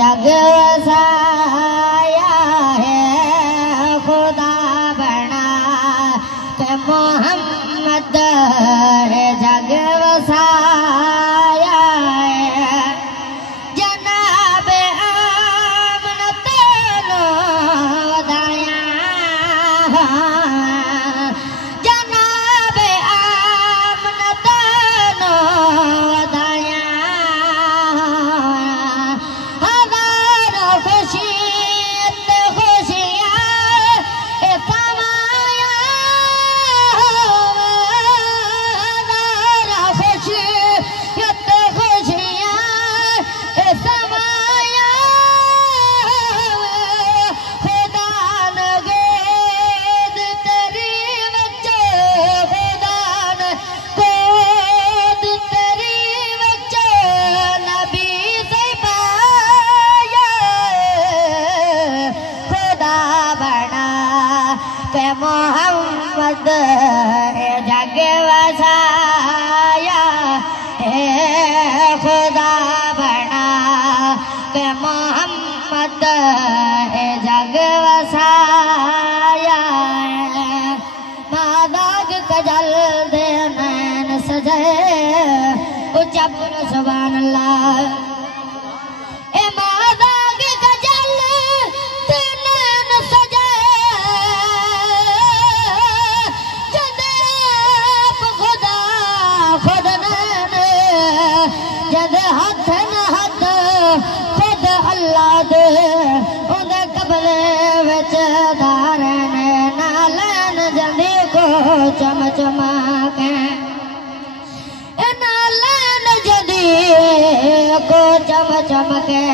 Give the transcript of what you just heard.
जग वसाया है खुदा बना के मोहम्मद है जग वसाया है जनाब आमनत नो दया जनाब आमनत नो दया हजारों खुशियत खुशियाँ समाया हजारों खुशियत खुशियाँ समाया खुदा ने गोद तेरी बच्चे खुदा ने गोद तेरी बच्चे नबी से पाया खुदा बना के मोहम्मद जग वसाया है खुदा बना के मोहम्मद जग वसाया है मादाग कजल दे नैन सजे उच्चा बोलो सुभान अल्लाह ए मादाग कजल दे नैन सजे जद आप खुदा खुद नैन जद हथ न हथ खुद अल्लाह दे उदे कबले विच धारन नालन जंदी को चम चमाके नालन जंदी को चम चमके